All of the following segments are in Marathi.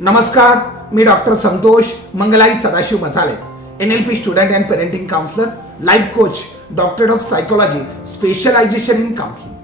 नमस्कार, मी doctor Santosh Mangalai Sadashiv Machale, NLP student and parenting counsellor, life coach, doctor of psychology, specialisation in counselling.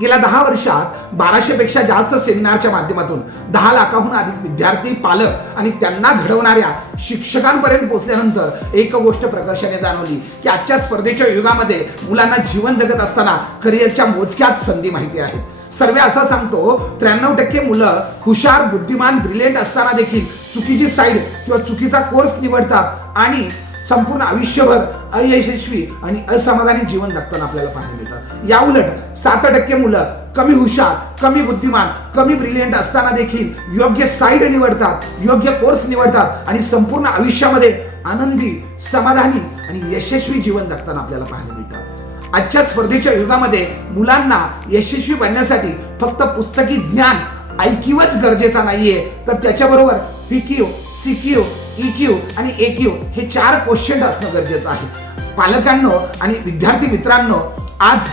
गेल्या 10 वर्षात 1200 पेक्षा जास्त सेमिनारच्या माध्यमातून 10 लाखाहून अधिक विद्यार्थी, पालक आणि त्यांना घडवणाऱ्या शिक्षकांपर्यंत पोहोचल्यानंतर एक गोष्ट प्रकर्षाने जाणवली की आजच्या स्पर्धेच्या युगामध्ये मुलांना जीवन जगत असताना करिअरच्या मोजक्याच संधी माहिती आहेत. सर्वे असा सांगतो 93% मुलं हुशार, बुद्धिमान, ब्रिलियंट असताना देखील चुकीची साईड किंवा चुकीचा कोर्स निवडतात आणि संपूर्ण आयुष्यभर अयशस्वी आणि असमाधानी जीवन जगताना आपल्याला पाहायला मिळतात. या उलट 7% मुलं कमी हुशार, कमी बुद्धिमान, कमी ब्रिलियंट असताना देखील योग्य साईड निवडतात, योग्य कोर्स निवडतात आणि संपूर्ण आयुष्यामध्ये आनंदी, समाधानी आणि यशस्वी जीवन जगताना आपल्याला पाहायला मिळतात. आजच्या स्पर्धेच्या युगामध्ये मुलांना यशस्वी बनण्यासाठी फक्त पुस्तकी ज्ञान IQ गरजेचा नाहीये, तर त्याच्याबरोबर PQ, CQ, EQ आणि AQ हे 4 क्वेश्चन असणं गरजेचं आहे. पालकांनो आणि विद्यार्थी मित्रांनो, आज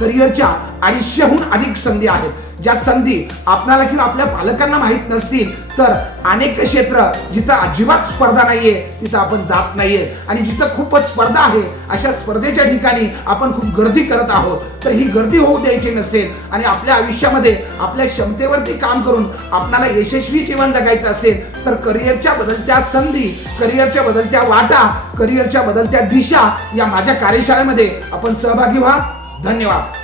करिअरच्या 250हून अधिक संधी आहेत. ज्या संधी आपल्याला किंवा आपल्या पालकांना माहीत नसतील, तर अनेक क्षेत्र जिथं अजिबात स्पर्धा नाहीये तिथं आपण जात नाहीये आणि जिथं खूपच स्पर्धा आहे अशा स्पर्धेच्या ठिकाणी आपण खूप गर्दी करत आहोत. तर ही गर्दी होऊ द्यायची नसेल आणि आपल्या आयुष्यामध्ये आपल्या क्षमतेवरती काम करून आपल्याला यशस्वी जीवन जगायचं असेल तर करिअरच्या बदलत्या संधी, करिअरच्या बदलत्या वाटा, करिअरच्या बदलत्या दिशा या माझ्या कार्यशाळेमध्ये आपण सहभागी व्हा. धन्यवाद.